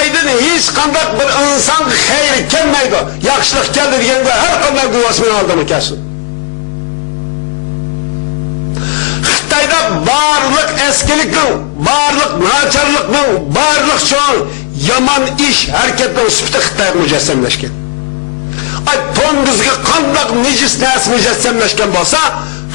Xitoydan hech qanday bir inson xayri kelmaydi. Yaxshilik keldi deganda har qanday duosini oldim ekansiz. Xitoyda barliq eskilikning, barliq nacharlikning, barliq cho'ng yomon ish harakatning sifati Xitoy mujassamlashgan. Ay to'ngizga qanday nejis narsa mujassamlashgan bo'lsa,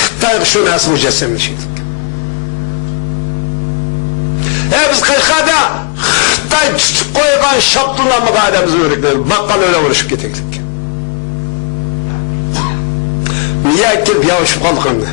Xitoy shu narsa mujassamlashadi. Biz qayerda Xitoy tutib qo'ygan shoptunamga adamız o'riklar, baqqal o'la urishib ketaylik. Niye kelib yavishib qoldik endi?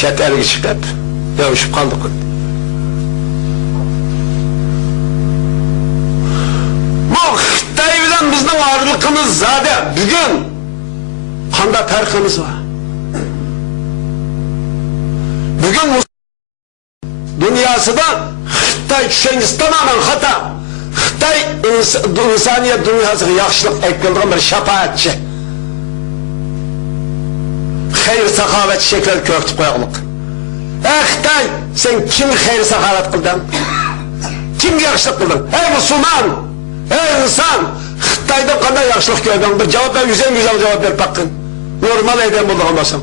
Chet elga chiqib, yavishib qoldik. Bu Xitoy bilan bizning orliqimiz zada bugun qanday farqimiz bor? Bugun dünyasında Xitoy tushunchasi tamamen xato. Xitoy insoniyat dunyosiga yaxshilik aytgan bir shafaatchi. Xayr saxovat shekil ko'rtib qo'yaqliq. Xitoy, sen kim xayr saxovat qilding? Kim yaxshilik qilding? Ey musulmon, ey inson, Xitoyda qanday yaxshilik ko'rding? Bir javob ver, güzel javob ver baqqin. Normal aydan bo'lgan bo'lsam.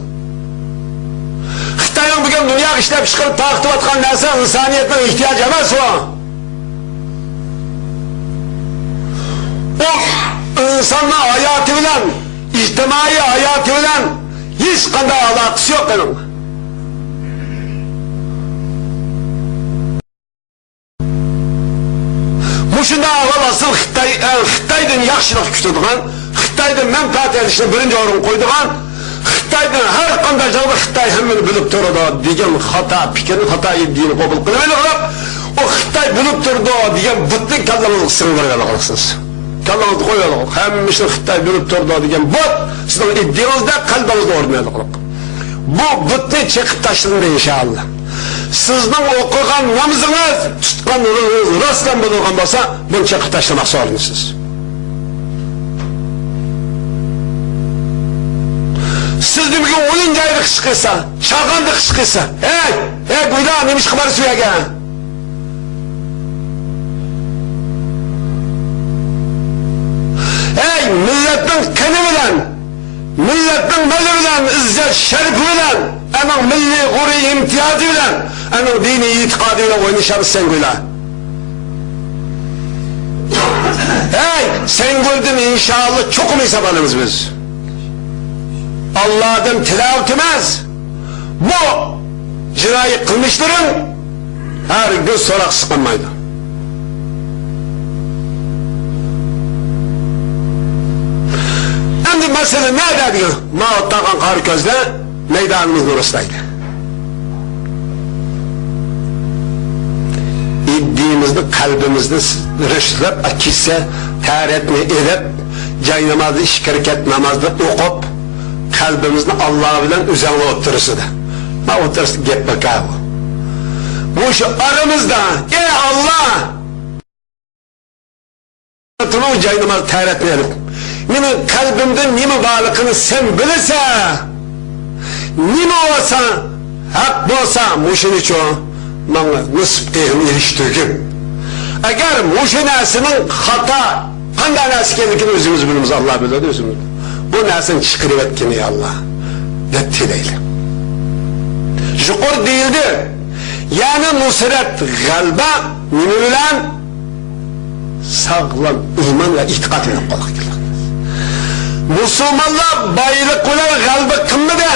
Xitoyning bugun dunyo ishlab chiqarib taqdim etgan narsa insoniyatning ehtiyoji emas u. O insonning hayoti bilan, ijtimoiy hayoti bilan hech qanday aloqasi yo'q uning. Mushunda avval asıl Xitoydan yaxshilik kutadigan, Xitoydan manfaat olishni birinchi o'ringa qo'ydigan, Xitoydan har qanday joyda Xitoy hammani bilib turadi degan xato fikrni, xato iddiani qabul qilib, o Xitoy bilib turdi degan butni kallamizga singdirgan qilasiz. Kallamizga qo'yadi. Hammasini Xitoy bilib turdi degan but sizning iddiyangizda qalbingizda o'rnaydi. Bu butni chiqib tashlandi inshaalloh. Sizning o'qigan namozingiz, tutgan yo'lingiz rostdan bo'lgan bo'lsa, buni chiqib tashlamoq zorlisiz. Sizni bugun o'yin joyida qish qilsa, shag'anda qish qilsa, buyda nima ish qilar suyaga? Millatning qani bilan, millatning mali bilan, izzat sharifi bilan, ana milliy g'urur imtiyozi bilan, ana diniy e'tiqodi bilan o'ynashamiz sen go'la. Sen go'ldin inshaalloh cho'qim hisoblanamiz biz. Allah'dan tilavet etmez. Bu cinayet kılmışların her gün sorak sıkılmaydı. Şimdi mesele ne diyor? Mağut takan kar gözle meydanımız burasıydı. İddiğimizde, kalbimizde rüştlep, akisse, taharetini edip, caynamazda, şirket namazda okup, kalbimizni Allah bilan üzerine oturursa da. Ma oturursa gep bakar bu. Bu şu aramızda, ey Allah! Tunu caynamaz tayretmeyelim. Nime kalbimden nime varlıkını sen bilirse, nime olsa, hak olsa, muşun içi o, bana nısp ehim eriştirgim. Eğer muşun esinin hata, hangi nesi kendikini özümüz bilimiz Allah bilir, özümüz. Bu nesin çıkırıp etkini Allah dettileyle. Şukur değildir. Yani nusret galba nimilen sağlam iman ve itikat ile kolak gelir. Müslümanlar bayılık olan galba kimdi de?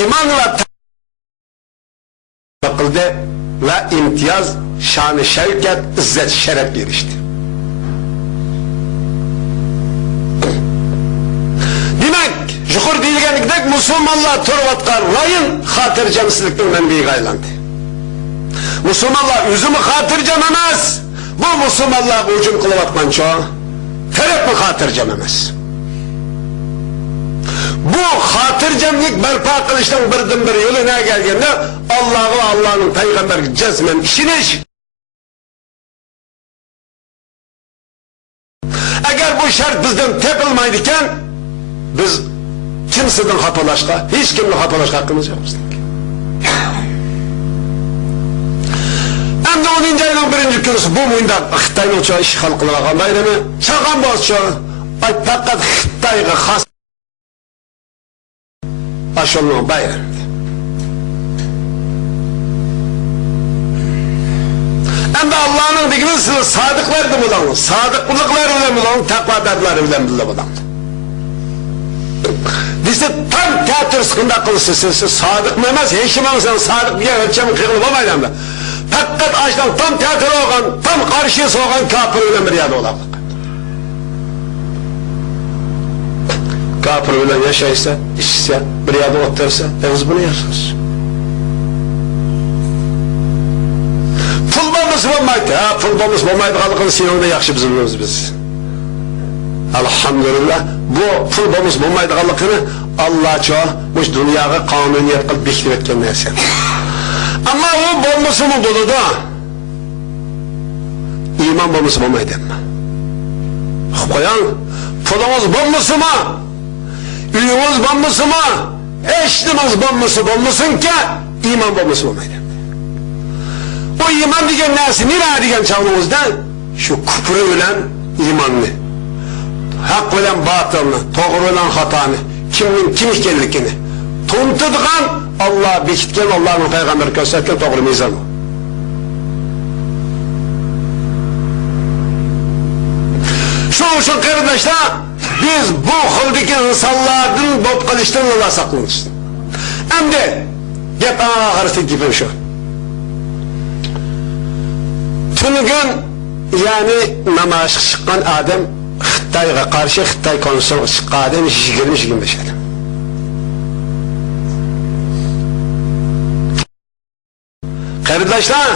İman ve imtiyaz, şan-ı şevket, izzet, şeref erişti. Şukur deyilgenlikdek Müslümanlar turvatkan rayın hatırcamsızlıktan menbiği aylandı. Müslümanlar üzümü hatırcam emez. Bu Müslümanlar ucun kılıvatman çoğu. Terep mi hatırcam emez. Bu hatırcamlık berpa kılıştan birden bir yoluna geldiğinde Allah'ı ve Allah'ın peygamberi cezmen işiniz. Eğer bu şart bizden tepilmeydiyken biz kimseden hatalaşka, hiç kimle hatalaşka hakkımız yok. Endi 10 ayının 1. günüsü bu muyunda Xitayning çoğu işgal qilgan bayrami chaqan boscho ay faqat Xitayga xos aşolun bayram. Endi Allah'ın digini siz sadıklar da bulan, sadıklıklar bilen bulan, takvadarlar bilen bulan. Bizi tam teatr sıkında kılsın siz sadık mı emez, heşimansan sadık bir ölçemi kıyılıp olmayla mı? Fakat açtan tam teatr olgan, tam karşıya soğan kafir bilen bir yerde olan. Kafir bilen yaşaysa, işse, bir yerde otursa, biz bunu yaşarız. Pul bombası olmaydı, pul bombası olmaydı, kalıkın sinonda yakşı bizim biz. Elhamdülillah, bu pul bombası olmaydı kalıkını Allah çoğu, bu dünyaya kanuniyet kılıp bekliyor etken neyse. Ama o bombası mı buludu? İman bombası olmaydı ama. Koyan, pulumuz bombası mı? Üyümüz bombası mı? Eşlimiz bombası olmasın ki, iman bombası olmaydı. O iman diyen nesi, nere diyen çağımızda? Şu küfrü bilen imanlı. Hak bilen batılını, doğru bilen hatanı, kimin kim ikenlikini. Tuntuduğun Allah bekitken, Allah'ın peygamber gösterken doğru mizanı. Şu kardeşler, biz bu hıldaki insanların bop kılıçtan Allah saklanırsın. Hem de, gep ağırsı gibi şu. Tünügün yani namaşık çıkan adam Xitayga karşı Xitay konusuna çıkan adam 20-25 adam. Kardeşler,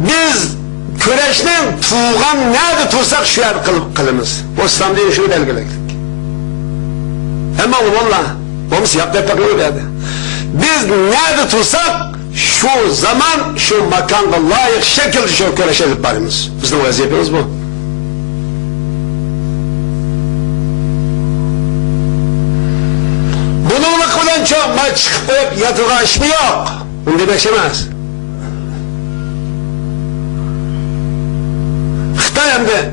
biz küreşten tuğan nerede tutsak şu yer kılımız. O İslam değil şunu belgeledik. Ama valla, onu yapmak öyle. Biz nerede tutsak şu zaman, şu makanda layık şekilde şu küreş edip varımız. Bizim vaziyetimiz bu. Bununla bilen çok maç çıkıp yatırgan iş mi yok? Bunu demek istemez. Xitay hem de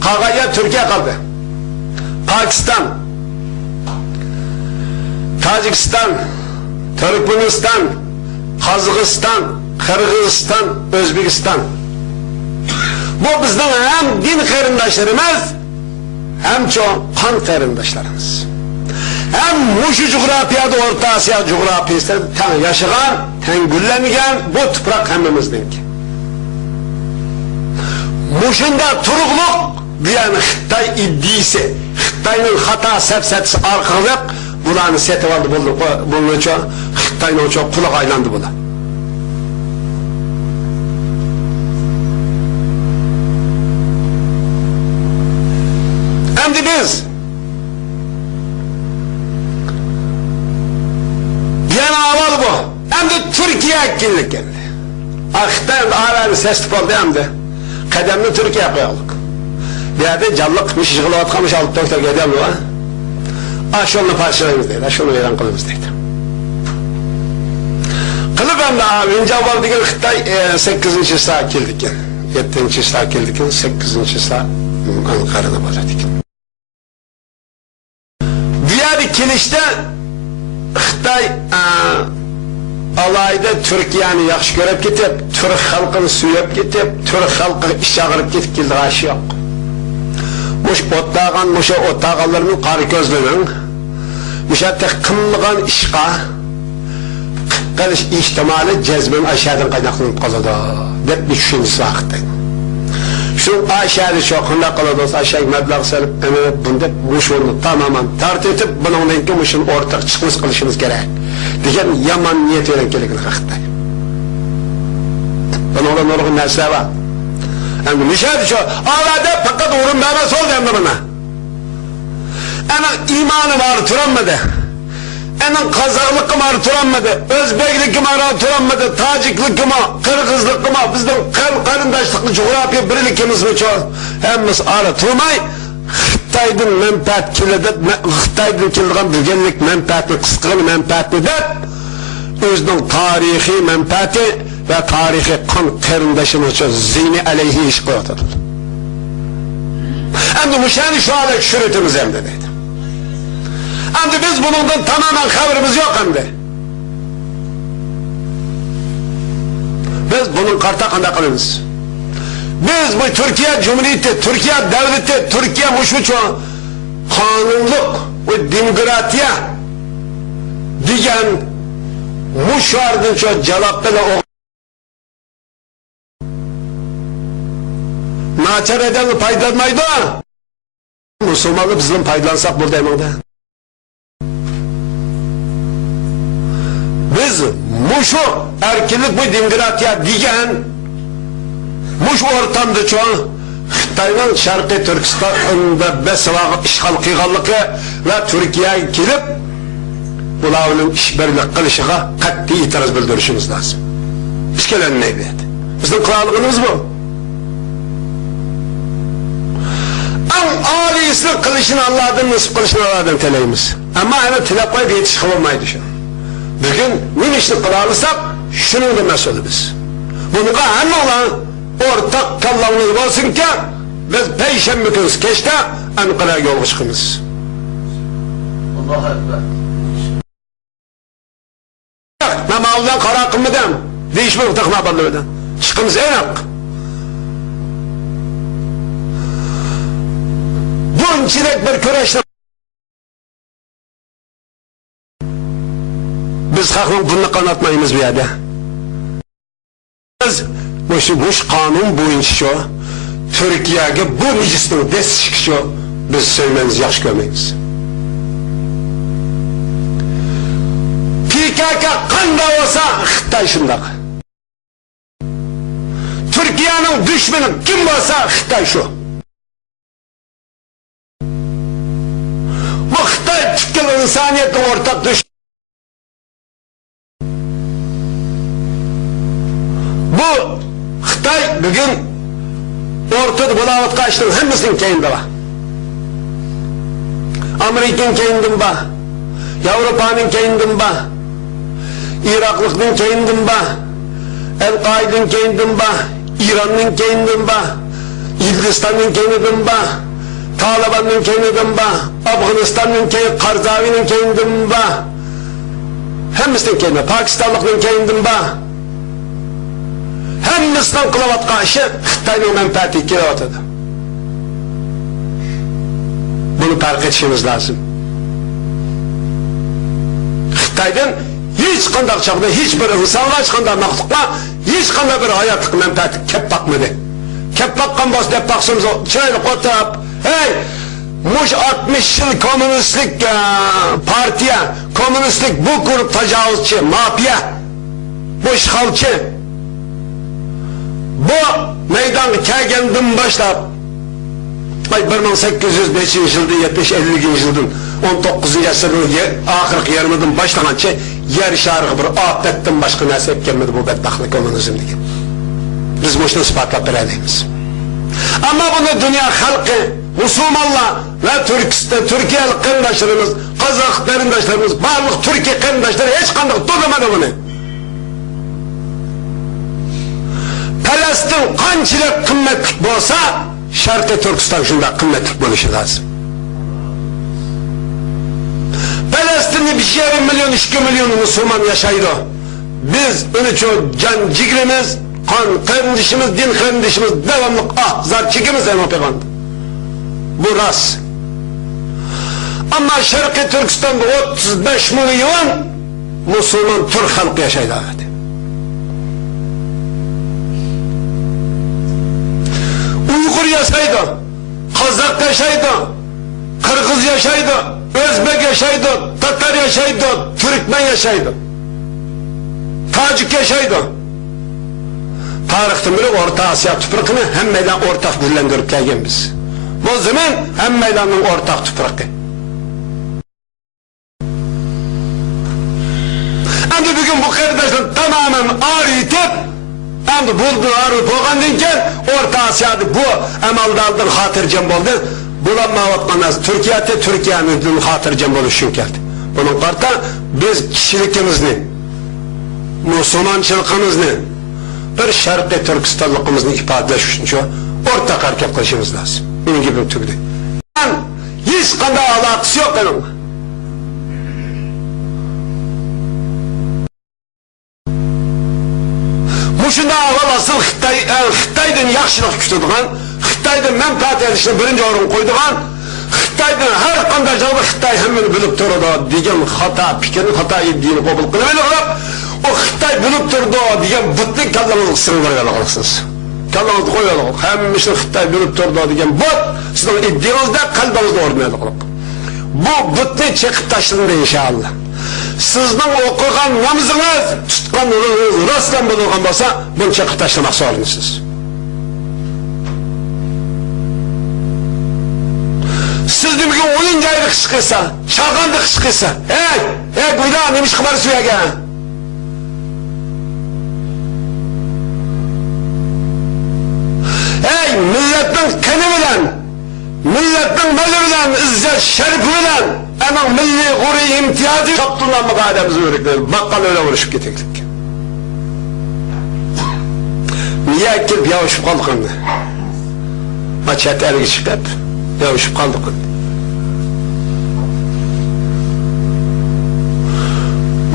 Kagaya Türkiye kaldı. Pakistan, Tacikistan, Türkmenistan, Kazakistan, Kırgızistan, Özbekistan. Bu bizden hem din karındaşlarımız hem çok kan karındaşlarımız. Hem muşu coğrafyada Orta Asya coğrafyasında ten yaşayan, ten güllengen bu toprak hemimizdenki. Muşunda turukluk diyen Xitay iddisi, Xitay'ın hata sepsetisi arkalık bulanı seti vardı bunun için Xitay'ın çok kulak aylandı buna. Hem de biz yana havalı bu. Hem de Türkiye etkinlik geldi. Xitay'ın ağabeyini sesli oldu hem de kademli Türkiye koyalım. Bir yerde canlık mış işgılı atkamış alıp doktor gidelim o. Aşolunu parçalarımız değil, aşolunu veren kılımız değil. Kılıp hem de önce avval diken Xitay 8. saat geldik yani. 7. saat geldik yani 8. saat Ankara'da başladık. Diğer kilişte Xitay alayda Türkiye'ni yaxşı görüp gitip, Türk halkını suyup gitip, Türk halkı iş ağırıp gitip geldi aşı yok. Muş ottağın, muşa ottağalarının qarı gözlünün, muşa tek kımlıgan işqa, qilish ihtimali cezbin aşağıdan kaynaklanıp kaladı. Dep düşünüsü vaxtı. Şunun aşağıda çoğunda kaladı, aşağıya meblağ salip, bunda muşunu tamamen tart etip, bununla ki muşun ortak çıkmış kılışımız gerek. Diyen yaman niyet veren gerekli vaxtı. Bana olan orgun nesle var. Yani müşahede şu, ağlarda fakat uğrun mehmet oldu hem de bana. Enin imanı var turanmadı. Enin Kazaklıkım artıranmadı, Özbeklikim artıranmadı, Taciklikim, Kırgızlıkım, bizden karındaşlıklı coğrafya birlikimiz mi çok? Hemiz artırmay, Xitay'ın menfaat kilidi, Xitay'ın kildiğin bilgenlik menfaatini, kısıklığı menfaatini de, özünün tarihi menfaati, ve tarihi kan qarindoshimiz uchun zini alayhi ish qilyotadi. Endi muşani şu anda şüretimiz emdi deydi. Endi biz bunundan tamamen haberimiz yok emdi. Biz bunun karta kanda kılımız. Biz bu Türkiye Cumhuriyeti, Türkiye Devleti, Türkiye muşmuş o kanunluk, bu demokratiya diyen muş vardın şu cevapları o naçar eden paylanmaydı. Müslümanlı bizim paylansak buradayım da. Biz muşu erkinlik bu demokratiya diyen muş ortamda şu an Xitay'ın Şarkı Türkistan'da besvağı işgal kıygallığı ve Türkiye'ye gelip bularının işbirlik kılışıga kat'i itiraz bildirişimiz lazım. İşkelen neydi? Bizim krallığımız bu. En âliyisi kılışını Allah'dan nasip kılışını Allah'dan teleyimiz. Ama yani tilep koyup yetiş kılınmaydı şu. Bugün ne işini kılarırsak şunun da mesulü biz. Bununla hem olan ortak kallanlığı olsun ki biz peyşembe günü geçte Ankara'ya yol çıkımız. Allah'a ekber. Namazdan kara kılmadan değişmek takma ballıdan. Çıkımız en hak. Bu içindeki bir küreşle biz halkın bunu kanatmayımız bir yerde. Biz bu kanun boyunca şu Türkiye'ye bu meclisin destek şu biz söylememiz yaxşı görmeyiz. PKK kanda olsa Xitay şundak. Türkiye'nin düşmanı kim olsa Xitay şu. Bu Xitay tükkel insaniyetin ortak düşmanı. Bu Xitay bugün ortada bulavut kaçtın hemmisinin keyinde var. Amerika'nın keyinde var. Avrupa'nın keyinde var. Iraklık'ın keyinde var. El-Kaide'nin keyinde var. İran'ın keyinde var. Hindistan'ın keyinde var. Taliban'ın keyinde var. Afganistan'ın keyinde, Karzavi'nin keyinde var. Hemmisinin keyinde, Pakistanlık'ın keyinde var. Hemmisinin kılavat karşı Xitay'ın menfaati kiratıdı. Bunu fark etişimiz lazım. Xitay'dan hiç kandak çağda hiçbir insanlar çıkanda naklıkla hiç kanda bir hayatlık menfaati kep bakmadı. Kep bakkan bas dep baksımız çaylı kotap hey muş 60 yıl komünistlik partiye komünistlik bu grup tecavüzçü mafya bu işgalçı bu meydan kelgendim başlap 1805 yılda 70-50 yıldan 19. asırın ahırki yarımıdan başlagança yer şarkı bir afetten başka nasip gelmedi bu bedbahtlık komünizmdeki. Biz boşuna ispatlap verediğimiz. Ama bunu dünya halkı, Müslümanlar ve Türkiye'li kardeşlerimiz, Kazak kardeşlerimiz, varlık Türkiye kardeşleri hiç kandık tutamadı bunu. Palestin kançılık kıymetli olsa Şarkı Türkistan şunda kıymetli buluşu lazım. Palestin'de bir şey 1 milyon 2 milyon Müslüman yaşaydı. Biz onu çok can cigrimiz, kan kardeşimiz, din kardeşimiz devamlı zar çekimiz Evropa'nda. Bu rast. Ama Şarkı Türkistan'da 35 milyon Müslüman Türk halkı yaşaydı. Uygur yaşaydı, Kazak yaşaydı, Kırgız yaşaydı, Özbek yaşaydı, Tatar yaşaydı, Türkmen yaşaydı, Tacik yaşaydı. Tarihten beri Orta Asya tüprakını hem meydan ortak dillendirip gelgen biz. Bu zaman hem meydanın ortak tüprakı. Şimdi bugün bu kardeşler tamamen arayıp endi buldu arı boğandın ki Orta Asya'da bu emaldaldır hatırcam oldu. Bulanmavatmanaz Türkiye'nin hatırcam oluşun geldi. Bunun karta biz kişilikimizni, Müslümançılığımızını, bir Sharqiy Turkistonligimizni ifodalash uchun o'rtaq harakat qilishimiz lozim. Mening gapim tugdi. Hech qanday aloqasi yo'q uning. Mushunda avval asıl Xitoydan yaxshilik kutadigan, Xitoydan manfaat olishni birinchi o'ringa qo'ydigan, Xitoydan har qanday joyda Xitoy hammani bilib turadi degan xato fikrni, xato iddiani qabul qilib, o Xitoy bilib turdi degan butni kallamizga singdirib olasiz. Kallamizga qo'yib olasiz. Hammasi Xitoy bilib turdi degan but sizning iddiyangizda qalbingizda o'rnaydi. Bu butni chiqib tashlandi inshaalloh. Sizning o'qigan namozingiz, tutgan rostdan bo'lgan bo'lsa, buni chiqib tashlamoq so'raysiz. Siz nimaga o'yin joyida ish qilsa, chaqanda ish qilsa, qo'yda nima ish qilib suyaga? Milletning qani bilan, milletning mali bilan, izzat sharifi bilan, ama milliy g'urur imtiyozi toptulanmagan adamimiz o'riklar baqqal o'la urishib ketaylik. Niye kelib yavishib qoldik endi? Chet elga chiqib yavishib qoldik.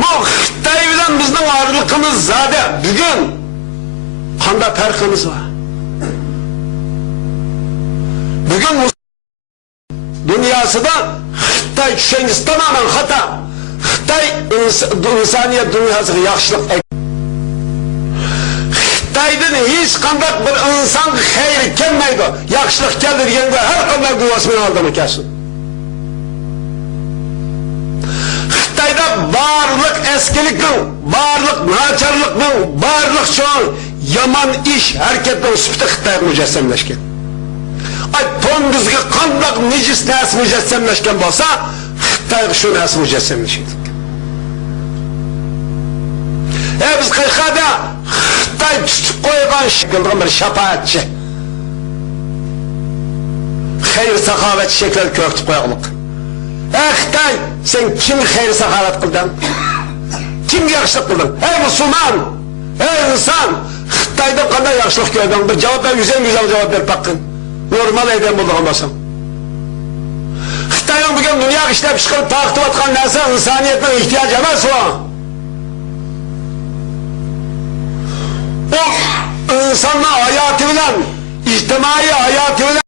Bu Xitoy bilan bizning orliqimiz zada bugun qanday farqimiz var? Bugün dünyasında Xitoy tushunchasi tamamen xato. Xitoy insoniyat dunyosiga yaxshilik. Xitoydan hech qanday bir inson xayri kelmaydi. Yaxshilik keldi deganda har qanday guvohni oldim kelsin. Xitoyda barliq eskilikning, barliq nacharlikning, barliq cho'ng yomon ish harakatning sifati Xitoyga mujassamlashgan. Tongizga qanday nejis narsa mujassamlashgan bo'lsa, Xitoyga shu narsa mujassamlashadi. Biz qayerda Xitoy tutib qo'ygan shakildan bir shafaatchi, xayr saxovat shakl ko'rtib qo'yganlik. Xitoy, sen kim xayr saxovat qilding? Kim yaxshilik qilding? Musulmon, inson, Xitoyda qanday yaxshilik ko'rding? Bir javob ber, güzel javob ber paqin. Normal eden bulduğum basam. Xitoyning bugün dünya ishlab chiqarib taqdim etgan narsa insoniyatning ehtiyoji emas o. O insonning hayoti bilan, ijtimoiy hayoti bilan